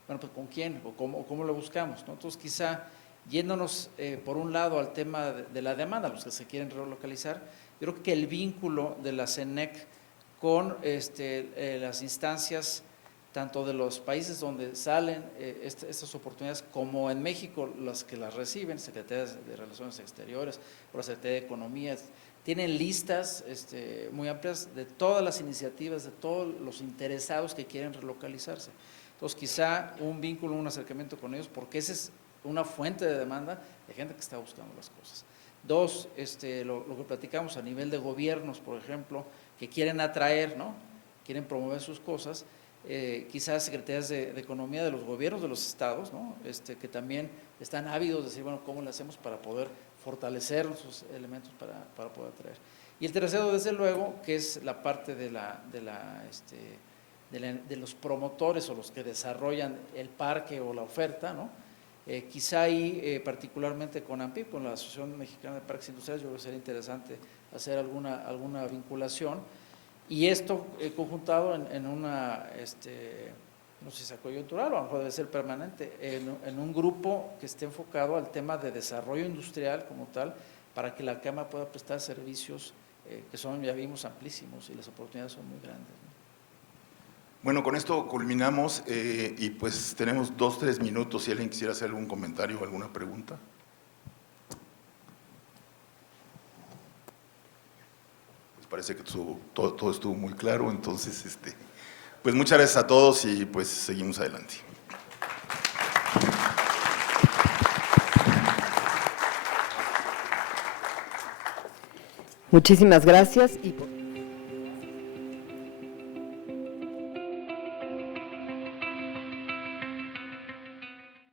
Bueno, pues ¿con quién o cómo lo buscamos, ¿no? Entonces, quizá yéndonos por un lado al tema de la demanda, los que se quieren relocalizar, yo creo que el vínculo de la CENEC con las instancias tanto de los países donde salen estas oportunidades, como en México las que las reciben, Secretarías de Relaciones Exteriores o la Secretaría de Economía, tienen listas muy amplias de todas las iniciativas, de todos los interesados que quieren relocalizarse. Entonces, quizá un vínculo, un acercamiento con ellos, porque esa es una fuente de demanda de gente que está buscando las cosas. Dos, lo que platicamos a nivel de gobiernos, por ejemplo, que quieren atraer, ¿no? Quieren promover sus cosas, quizás secretarías de Economía de los gobiernos de los estados, ¿no? Que también están ávidos de decir, bueno, ¿cómo le hacemos para poder fortalecer sus elementos para poder atraer? Y el tercero, desde luego, que es la parte de los promotores o los que desarrollan el parque o la oferta, ¿no? Quizá ahí, particularmente con AMPIP, con la Asociación Mexicana de Parques Industriales, yo creo que sería interesante hacer alguna vinculación, y esto conjuntado en una, no sé si sea coyuntural o a lo mejor debe ser permanente, en un grupo que esté enfocado al tema de desarrollo industrial como tal, para que la Cámara pueda prestar servicios que son, ya vimos, amplísimos, y las oportunidades son muy grandes, ¿no? Bueno, con esto culminamos y pues tenemos 2-3 minutos si alguien quisiera hacer algún comentario o alguna pregunta. Pues parece que todo estuvo muy claro, entonces pues muchas gracias a todos y pues seguimos adelante. Muchísimas gracias.